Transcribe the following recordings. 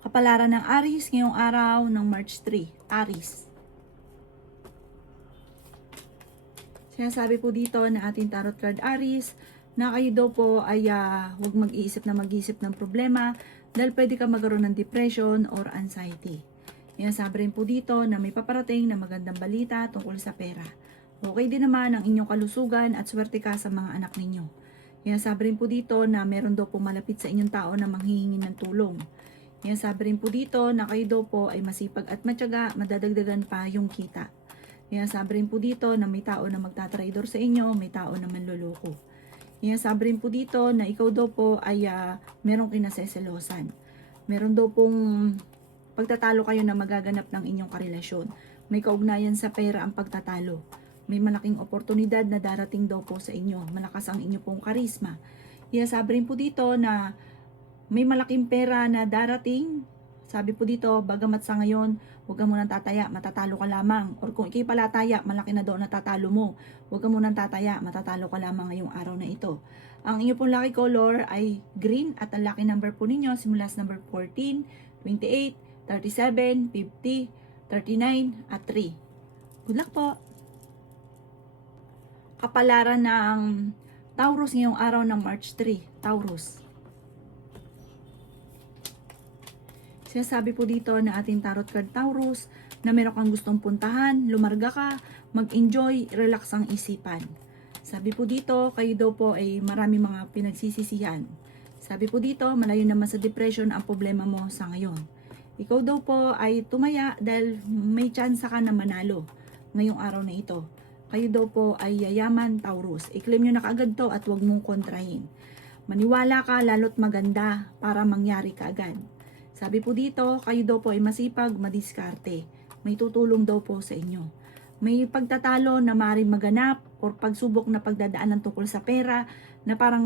Kapalaran ng Aries ngayong araw ng March 3. Aries. Sinasabi po dito na ating tarot card Aries na kayo daw po ay huwag mag-iisip ng problema dahil pwede ka magkaroon ng depression or anxiety. Sinasabi rin po dito na may paparating na magandang balita tungkol sa pera. Okay din naman ang inyong kalusugan at swerte ka sa mga anak ninyo. Sinasabi rin po dito na meron daw po malapit sa inyong tao na manghihingi ng tulong. Sabi rin po dito na kayo daw po ay masipag at matyaga, madadagdagan pa yung kita. Sabi rin po dito na may tao na magtatraidor sa inyo, may tao na manloloko. Sabi rin po dito na ikaw daw po ay merong kinaseselosan. Meron daw pong pagtatalo kayo na magaganap ng inyong karelasyon. May kaugnayan sa pera ang pagtatalo. May malaking oportunidad na darating daw po sa inyo. Malakas ang inyo pong karisma. Sabi rin po dito na may malaking pera na darating. Sabi po dito, bagamat sa ngayon, huwag ka munang tataya, matatalo ka lamang. Or kung ikay palataya, malaki na doon natatalo mo. Huwag ka munang tataya, matatalo ka lamang ngayong araw na ito. Ang inyo pong lucky color ay green at ang lucky number po ninyo simula sa number 14, 28, 37, 50, 39 at 3. Good luck po! Kapalaran ng Taurus ngayong araw ng March 3. Taurus. Sinasabi po dito na ating tarot card Taurus na meron kang gustong puntahan, lumarga ka, mag-enjoy, relax ang isipan. Sabi po dito, kayo daw po ay marami mga pinagsisisihan. Sabi po dito, malayo naman sa depression ang problema mo sa ngayon. Ikaw daw po ay tumaya dahil may chance ka na manalo ngayong araw na ito. Kayo daw po ay yayaman Taurus. I-claim nyo na kaagad to at huwag mong kontrahin. Maniwala ka lalo't maganda para mangyari kaagad. Sabi po dito, kayo daw po ay masipag, madiskarte. May tutulong daw po sa inyo. May pagtatalo na maaaring maganap o pagsubok na pagdadaanan tungkol sa pera na parang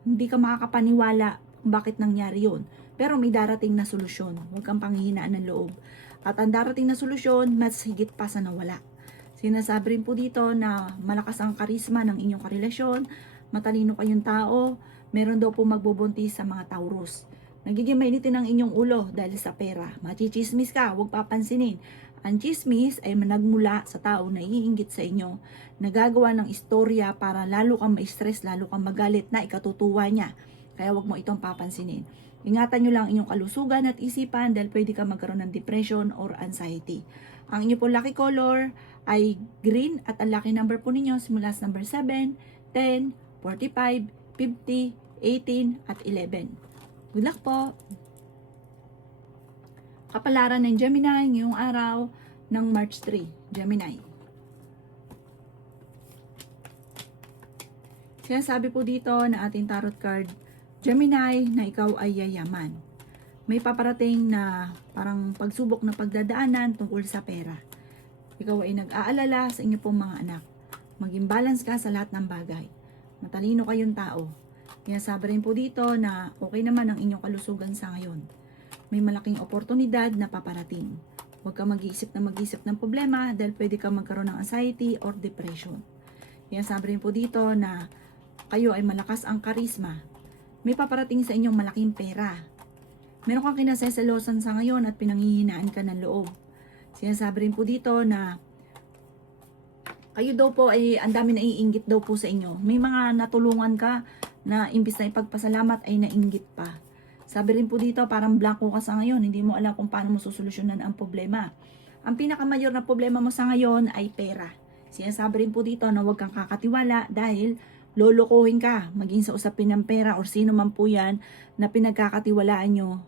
hindi ka makakapaniwala kung bakit nangyari yun. Pero may darating na solusyon. Huwag kang panghihinaan ng loob. At ang darating na solusyon, mas higit pa sa nawala. Sinasabi rin po dito na malakas ang karisma ng inyong karelasyon, matalino kayong tao, meron daw po magbubuntis sa mga Taurus. Nagiging mainitin ang inyong ulo dahil sa pera. Machichismis ka, huwag papansinin. Ang chismis ay nagmula sa tao na iinggit sa inyo, nagagawa ng istorya para lalo kang ma-stress, lalo kang magalit na ikatutuwa niya. Kaya huwag mo itong papansinin. Ingatan nyo lang inyong kalusugan at isipan dahil pwede ka magkaroon ng depression or anxiety. Ang inyo po lucky color ay green at ang lucky number po ninyo simula sa number 7, 10, 45, 50, 18 at 11. Good luck po! Kapalaran ng Gemini ngayong araw ng March 3. Gemini. Sinasabi po dito na ating tarot card, Gemini, na ikaw ay yayaman. May paparating na parang pagsubok na pagdadaanan tungkol sa pera. Ikaw ay nag-aalala sa inyo pong mga anak. Maging balance ka sa lahat ng bagay. Matalino kayong tao. Sabi rin po dito na okay naman ang inyong kalusugan sa ngayon. May malaking oportunidad na paparating. Huwag ka mag-iisip ng problema dahil pwede ka magkaroon ng anxiety or depression. Sabi rin po dito na kayo ay malakas ang karisma. May paparating sa inyong malaking pera. Meron kang kinaseselosan sa ngayon at pinanghihinaan ka ng loob. Sinasabi rin po dito na kayo daw po ay ang dami na iinggit daw po sa inyo. May mga natulungan ka na imbis na ipagpasalamat ay nainggit pa. Sabi rin po dito, parang blanco ka sa ngayon, hindi mo alam kung paano mo susolusyonan ang problema. Ang pinakamayor na problema mo sa ngayon ay pera. Sinasabi rin po dito na huwag kang kakatiwala dahil lolokohin ka, maging sa usapin ng pera or sino man po yan na pinagkakatiwalaan nyo,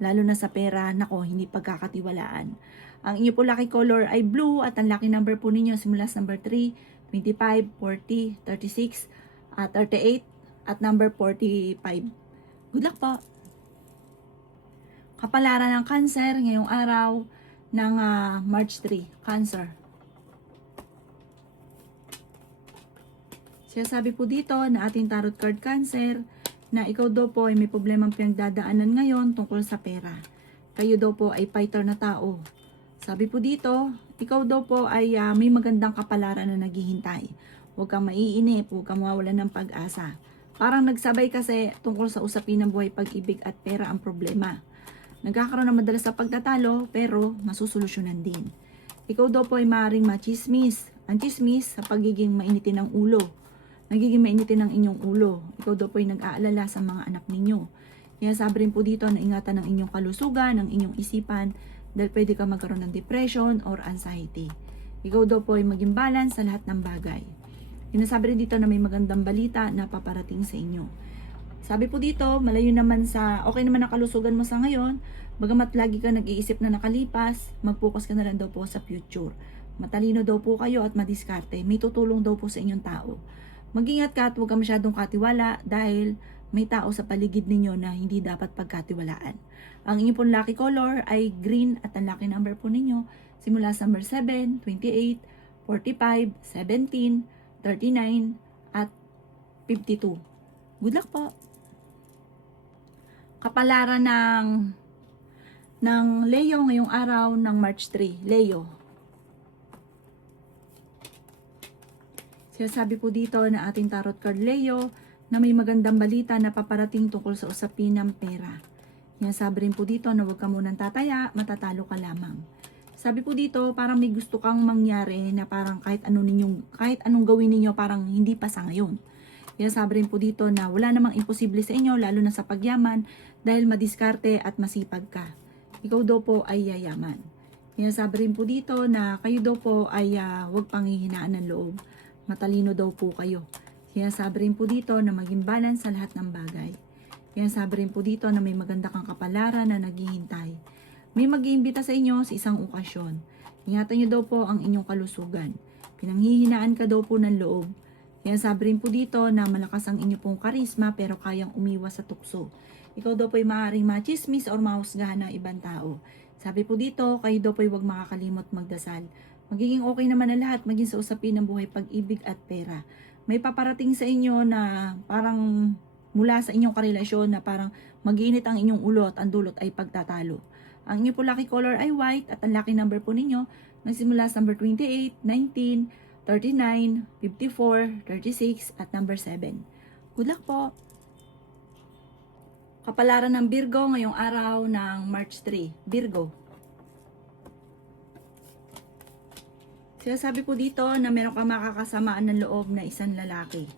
lalo na sa pera, nako, hindi pagkakatiwalaan. Ang inyo po lucky color ay blue at ang lucky number po ninyo simula sa number 3, 25, 40, 36, 38, at number 45. Good luck po! Kapalaran ng Cancer ngayong araw ng March 3. Cancer. Sinasabi po dito na ating tarot card Cancer na ikaw daw po ay may problemang pinagdadaanan ngayon tungkol sa pera. Kayo daw po ay fighter na tao. Sabi po dito, ikaw daw po ay may magandang kapalaran na naghihintay. Huwag kang maiinip, huwag kang mawawalan ng pag-asa. Parang nagsabay kasi tungkol sa usapin ng buhay, pag-ibig at pera ang problema. Nagkakaroon ng madalas sa pagtatalo pero masusolusyonan din. Ikaw daw po ay maaaring machismis. Ang chismis sa pagiging mainitin ng ulo. Nagiging mainitin ng inyong ulo. Ikaw daw po ay nag-aalala sa mga anak ninyo. Kaya sabi rin po dito na ingatan ng inyong kalusugan, ng inyong isipan dahil pwede ka magkaroon ng depression or anxiety. Ikaw daw po ay maging balance sa lahat ng bagay. Sinasabi rin dito na may magandang balita na paparating sa inyo. Sabi po dito, malayo naman sa, okay naman ang kalusugan mo sa ngayon, bagamat lagi ka nag-iisip na nakalipas, mag-focus ka na lang daw po sa future. Matalino daw po kayo at madiskarte, may tutulong daw po sa inyong tao. Mag-ingat ka at huwag ka masyadong katiwala dahil may tao sa paligid ninyo na hindi dapat pagkatiwalaan. Ang inyong pong lucky color ay green at ang lucky number po ninyo simula sa number 7, 28, 45, 17, 39, at 52. Good luck po! Kapalaran ng Leo ngayong araw ng March 3. Leo. Sinasabi po dito na ating tarot card Leo na may magandang balita na paparating tungkol sa usapin ng pera. Sinasabi rin po dito na huwag ka munang tataya, matatalo ka lamang. Sabi po dito, parang may gusto kang mangyari na parang kahit anong gawin ninyo parang hindi pa sa ngayon. Sinasabi rin po dito na wala namang imposible sa inyo lalo na sa pagyaman dahil madiskarte at masipag ka. Ikaw daw po ay yayaman. Sinasabi rin po dito na kayo daw po ay huwag panghihinaan ng loob. Matalino daw po kayo. Sinasabi rin po dito na maging balance sa lahat ng bagay. Sinasabi rin po dito na may maganda kang kapalaran na naghihintay. May mag-iimbita sa inyo sa isang okasyon. Ingatan nyo daw po ang inyong kalusugan. Pinanghihinaan ka daw po ng loob. Sinasabi rin po dito na malakas ang inyo pong karisma pero kayang umiwas sa tukso. Ikaw daw po ay maaaring machismis or mahusgahan ng ibang tao. Sabi po dito, kayo daw po ay huwag makakalimot magdasal. Magiging okay naman ang lahat, maging sa usapin ng buhay, pag-ibig at pera. May paparating sa inyo na parang mula sa inyong karelasyon na parang mag-iinit ang inyong ulo at ang dulot ay pagtatalo. Ang inyong po lucky color ay white at ang lucky number po ninyo nagsimula sa number 28, 19, 39, 54, 36 at number 7. Good luck po! Kapalaran ng Virgo ngayong araw ng March 3. Virgo. Sinasabi po dito na meron kang makakasamaan ng loob na isang lalaki.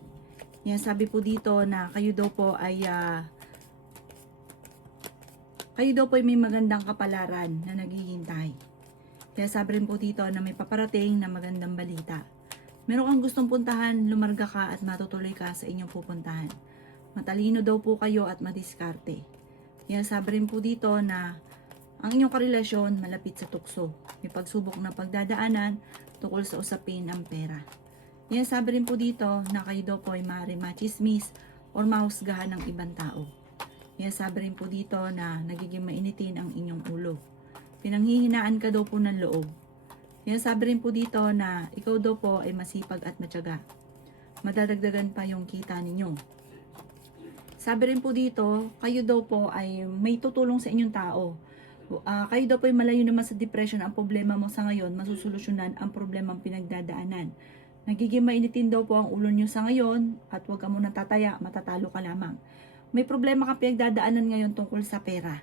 Sinasabi po dito na kayo daw po ay may magandang kapalaran na naghihintay. Sinasabi rin po dito na may paparating na magandang balita. Meron kang gustong puntahan, lumarga ka at matutuloy ka sa inyong pupuntahan. Matalino daw po kayo at madiskarte. Sinasabi rin po dito na ang inyong karelasyon malapit sa tukso. May pagsubok na pagdadaanan tungkol sa usapin ng pera. Sinasabi rin po dito na kayo daw po ay maaaring machismis or mahusgahan ng ibang tao. Sinasabi rin po dito na nagiging mainitin ang inyong ulo. Pinanghihinaan ka daw po ng loob. Sinasabi rin po dito na ikaw daw po ay masipag at matyaga. Madadagdagan pa yung kita ninyo. Sabi rin po dito, kayo daw po ay may tutulong sa inyong tao. Kayo daw po ay malayo naman sa depression. Ang problema mo sa ngayon, masusolusyonan ang problemang pinagdadaanan. Nagiging mainitin daw po ang ulo nyo sa ngayon at huwag ka muna tataya, matatalo ka lamang. May problema kang pinagdadaanan ngayon tungkol sa pera.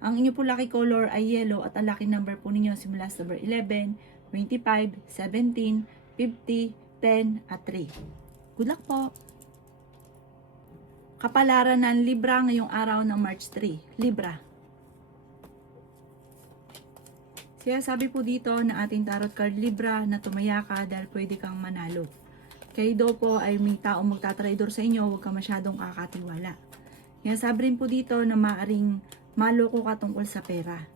Ang inyo po lucky color ay yellow at ang lucky number po ninyo simula sa number 11, 25, 17, 50, 10 at 3. Good luck po! Kapalaran ng Libra ngayong araw ng March 3. Libra. Sabi po dito na ating tarot card Libra na tumaya ka dahil pwede kang manalo. Kayo daw po ay may taong magtatraidor sa inyo, huwag ka masyadong kakatiwala. Sabi rin po dito na maaring maloko ka tungkol sa pera.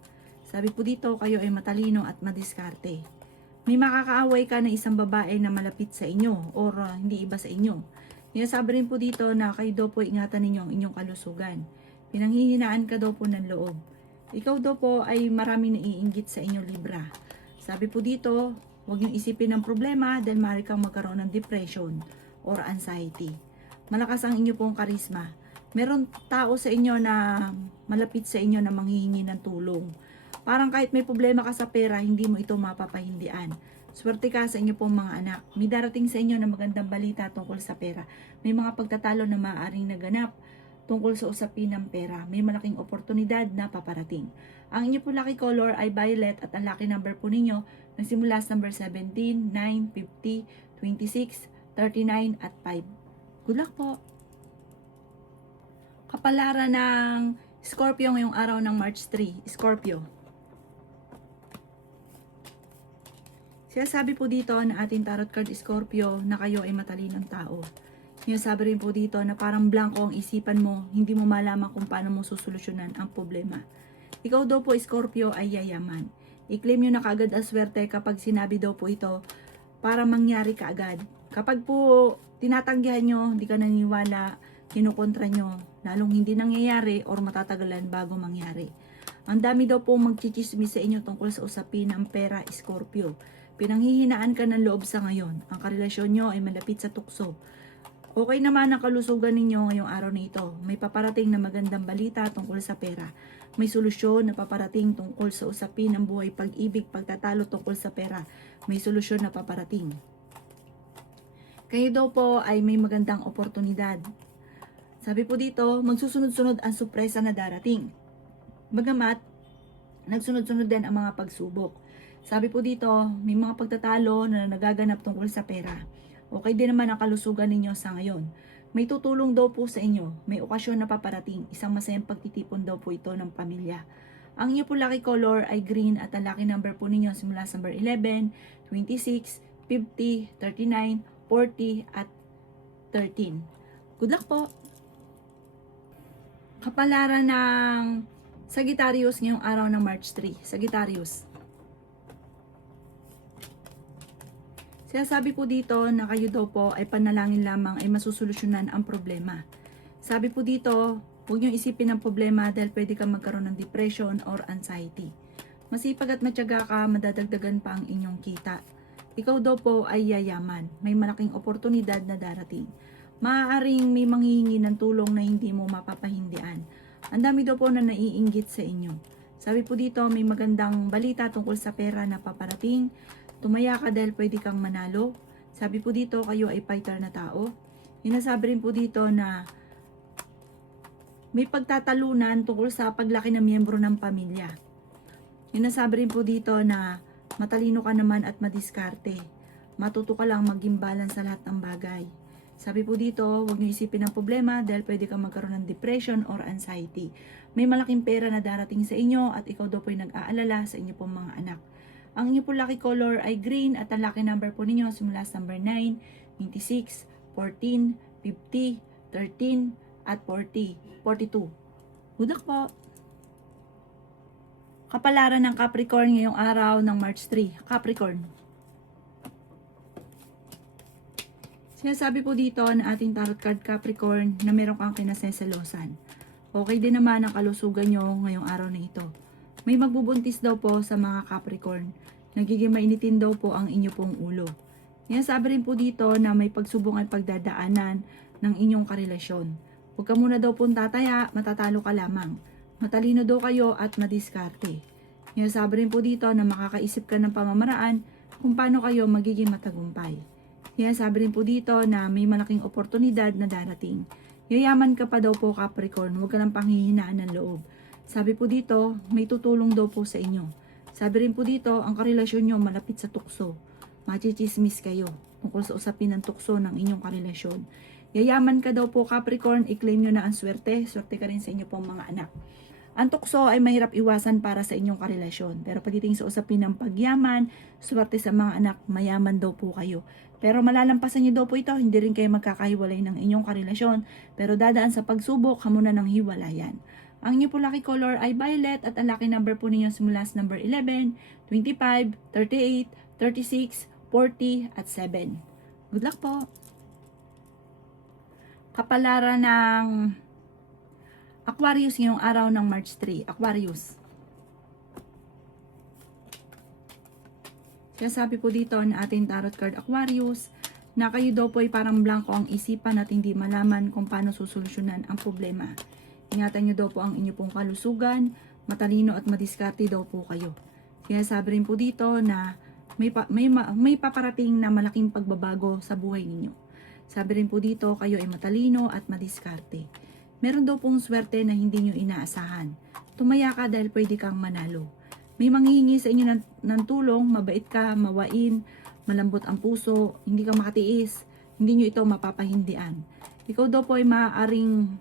Sabi po dito kayo ay matalino at madiskarte. May makakaaway ka na isang babae na malapit sa inyo or hindi iba sa inyo. Sabi rin po dito na kayo daw po ingatan ninyo ang inyong kalusugan. Pinanghihinaan ka daw po ng loob. Ikaw daw po ay maraming naiinggit sa inyo Libra. Sabi po dito, huwag niyong isipin ng problema dahil maaari kang magkaroon ng depression or anxiety. Malakas ang inyo pong karisma. Meron tao sa inyo na malapit sa inyo na manghihingi ng tulong. Parang kahit may problema ka sa pera, hindi mo ito mapapahindian. Swerte ka sa inyo pong mga anak. May darating sa inyo na magandang balita tungkol sa pera. May mga pagtatalo na maaaring naganap tungkol sa usapin ng pera. May malaking oportunidad na paparating. Ang inyo po lucky color ay violet at ang lucky number po ninyo nagsimula sa number 17, 9, 50, 26, 39 at 5. Good luck po! Kapalaran ng Scorpio ngayong araw ng March 3. Scorpio. Sinasabi po dito na ating tarot card Scorpio na kayo ay matalinong tao. Sinasabi rin po dito na parang blanco ang isipan mo, hindi mo malaman kung paano mo susolusyonan ang problema. Ikaw daw po Scorpio ay yayaman. I-claim nyo na kaagad ang swerte kapag sinabi daw po ito para mangyari kaagad. Kapag po tinatanggihan nyo, hindi ka naniniwala, kinukontra nyo, lalong hindi nangyayari or matatagalan bago mangyari. Ang dami daw po magchichismis sa inyo tungkol sa usapin ng pera Scorpio. Pinanghihinaan ka ng loob sa ngayon. Ang karelasyon nyo ay malapit sa tukso. Okay naman ang kalusugan ninyo ngayong araw na ito. May paparating na magandang balita tungkol sa pera. May solusyon na paparating tungkol sa usapin ng buhay, pag-ibig, pagtatalo tungkol sa pera. May solusyon na paparating. Kayo daw po ay may magandang oportunidad. Sabi po dito, magsusunod-sunod ang sorpresa na darating. Bagamat, nagsunod-sunod din ang mga pagsubok. Sabi po dito, may mga pagtatalo na nagaganap tungkol sa pera. Okay din naman ang kalusugan ninyo sa ngayon. May tutulong daw po sa inyo. May okasyon na paparating. Isang masayang pagtitipon daw po ito ng pamilya. Ang inyo po lucky color ay green at ang lucky number po ninyo simula sa number 11, 26, 50, 39, 40 at 13. Good luck po! Kapalaran ng Sagittarius ngayong araw ng March 3. Sagittarius. Sinasabi po dito na kayo daw po ay panalangin lamang ay masusolusyonan ang problema. Sabi po dito, huwag niyong isipin ang problema dahil pwede kang magkaroon ng depression or anxiety. Masipag at matyaga ka, madadagdagan pa ang inyong kita. Ikaw daw po ay yayaman. May malaking oportunidad na darating. Maaaring may manghihingi ng tulong na hindi mo mapapahindian. Ang dami daw po na naiinggit sa inyo. Sabi po dito, may magandang balita tungkol sa pera na paparating. Tumaya ka dahil pwede kang manalo. Sabi po dito, kayo ay fighter na tao. Inasabi rin po dito na may pagtatalunan tungkol sa paglaki ng miyembro ng pamilya. Inasabi rin po dito na matalino ka naman at madiskarte. Matuto ka lang maging balance sa lahat ng bagay. Sabi po dito, huwag niyo isipin ang problema dahil pwede kang magkaroon ng depression or anxiety. May malaking pera na darating sa inyo at ikaw daw po ay nag-aalala sa inyo pong mga anak. Ang inyo po lucky color ay green at ang lucky number po ninyo simula sa number 9, 26, 14, 50, 13 at 40, 42. Good luck po! Kapalaran ng Capricorn ngayong araw ng March 3. Capricorn. Sinasabi po dito na ating tarot card Capricorn na meron kang kinaseselosan. Okay din naman ang kalusugan nyo ngayong araw na ito. May magbubuntis daw po sa mga Capricorn. Nagiging mainitin daw po ang inyo pong ulo. Sinasabi rin po dito na may pagsubok at pagdadaanan ng inyong karelasyon. Huwag ka muna daw pong tataya, matatalo ka lamang. Matalino daw kayo at madiskarte. Sinasabi rin po dito na makakaisip ka ng pamamaraan kung paano kayo magiging matagumpay. Sinasabi rin po dito na may malaking oportunidad na darating. Yayaman ka pa daw po Capricorn, huwag ka lang panghihinaan ng loob. Sabi po dito, may tutulong daw po sa inyo. Sabi rin po dito, ang karelasyon nyo malapit sa tukso. Machichismis kayo tungkol sa usapin ng tukso ng inyong karelasyon. Yayaman ka daw po Capricorn, i-claim nyo na ang swerte. Swerte ka rin sa inyo pong mga anak. Ang tukso ay mahirap iwasan para sa inyong karelasyon. Pero pagdating sa usapin ng pagyaman, swerte sa mga anak, mayaman daw po kayo. Pero malalampasan nyo daw po ito, hindi rin kayo magkakahiwalay ng inyong karelasyon. Pero dadaan sa pagsubok, hamunan ng hiwalayan. Ang inyo po lucky color ay violet at ang lucky number po ninyo simula sa number 11, 25, 38, 36, 40 at 7. Good luck po! Kapalaran ng Aquarius ngayong araw ng March 3. Aquarius. Sinasabi po dito na ating tarot card Aquarius na kayo daw po ay parang blanco ang isipan at hindi malaman kung paano susolusyonan ang problema. Ingatan nyo daw po ang inyo pong kalusugan, matalino at madiskarte daw po kayo. Sinasabi rin po dito na may paparating na malaking pagbabago sa buhay ninyo. Sabi rin po dito, kayo ay matalino at madiskarte. Meron daw pong swerte na hindi nyo inaasahan. Tumaya ka dahil pwede kang manalo. May manghihingi sa inyo ng tulong, mabait ka, mawain, malambot ang puso, hindi ka makatiis, hindi nyo ito mapapahindian. Ikaw daw po ay maaaring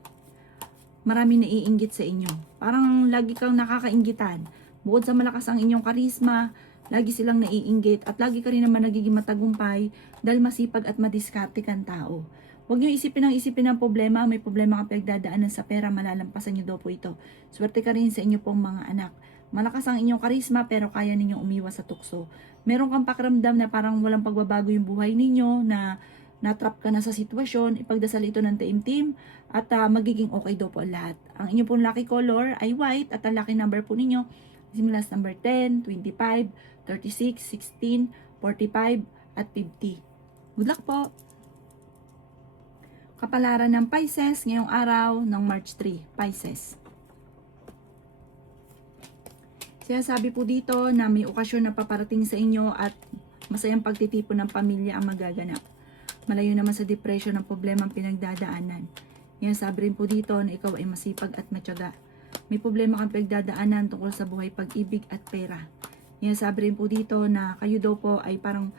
marami naiinggit sa inyo. Parang lagi kang nakakainggitan. Bukod sa malakas ang inyong karisma, lagi silang naiinggit at lagi ka rin naman nagiging matagumpay dahil masipag at madiskarte kang tao. Huwag niyo isipin ang problema. May problema kang pinagdadaanan sa pera, malalampasan niyo daw po ito. Swerte ka rin sa inyo pong mga anak. Malakas ang inyong karisma pero kaya ninyong umiwas sa tukso. Meron kang pakiramdam na parang walang pagbabago yung buhay ninyo, na natrap ka na sa sitwasyon. Ipagdasal ito ng taimtim at magiging okay daw po lahat. Ang inyong pong lucky color ay white at ang lucky number po ninyo similas number 10, 25, 36, 16, 45 at 50. Good luck po! Kapalaran ng Pisces ngayong araw ng March 3, Pisces. Sinasabi po dito na may okasyon na paparating sa inyo at masayang pagtitipon ng pamilya ang magaganap. Malayo naman sa depression ng problema ang pinagdadaanan. Sinasabi rin po dito na ikaw ay masipag at matyaga. May problema kang pinagdadaanan tungkol sa buhay, pag-ibig at pera. Sinasabi rin po dito na kayo daw po ay parang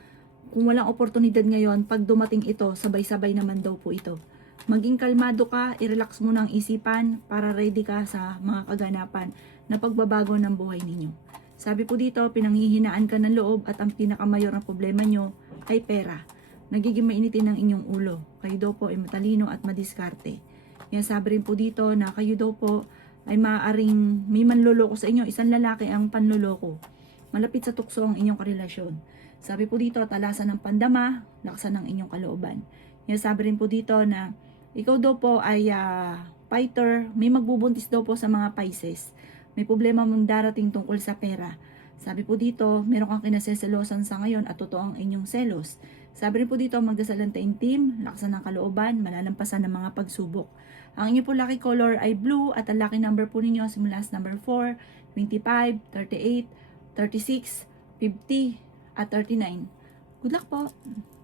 kung walang oportunidad ngayon, pag dumating ito, sabay-sabay naman daw po ito. Maging kalmado ka, i-relax mo ng isipan para ready ka sa mga kaganapan na pagbabago ng buhay ninyo. Sabi po dito, pinanghihinaan ka ng loob at ang pinakamayor na problema nyo ay pera. Nagiging mainitin ang inyong ulo. Kayo daw po ay matalino at madiskarte. Sabi rin po dito na kayo daw po ay maaaring may manloloko sa inyo. Isang lalaki ang panloloko. Malapit sa tukso ang inyong karelasyon. Sabi po dito, talasan ng pandama, laksan ng inyong kalooban. Sabi rin po dito na ikaw daw po ay fighter, may magbubuntis daw po sa mga Pisces. May problema mong darating tungkol sa pera. Sabi po dito, meron kang kinaseselosan sa ngayon at totoo ang inyong selos. Sabi rin po dito, magdasal ng taimtim, laksan ng kalooban, malalampasan ng mga pagsubok. Ang inyo po lucky color ay blue at ang lucky number po ninyo simulas number 4, 25, 38, 36, 50 at 39. Good luck po!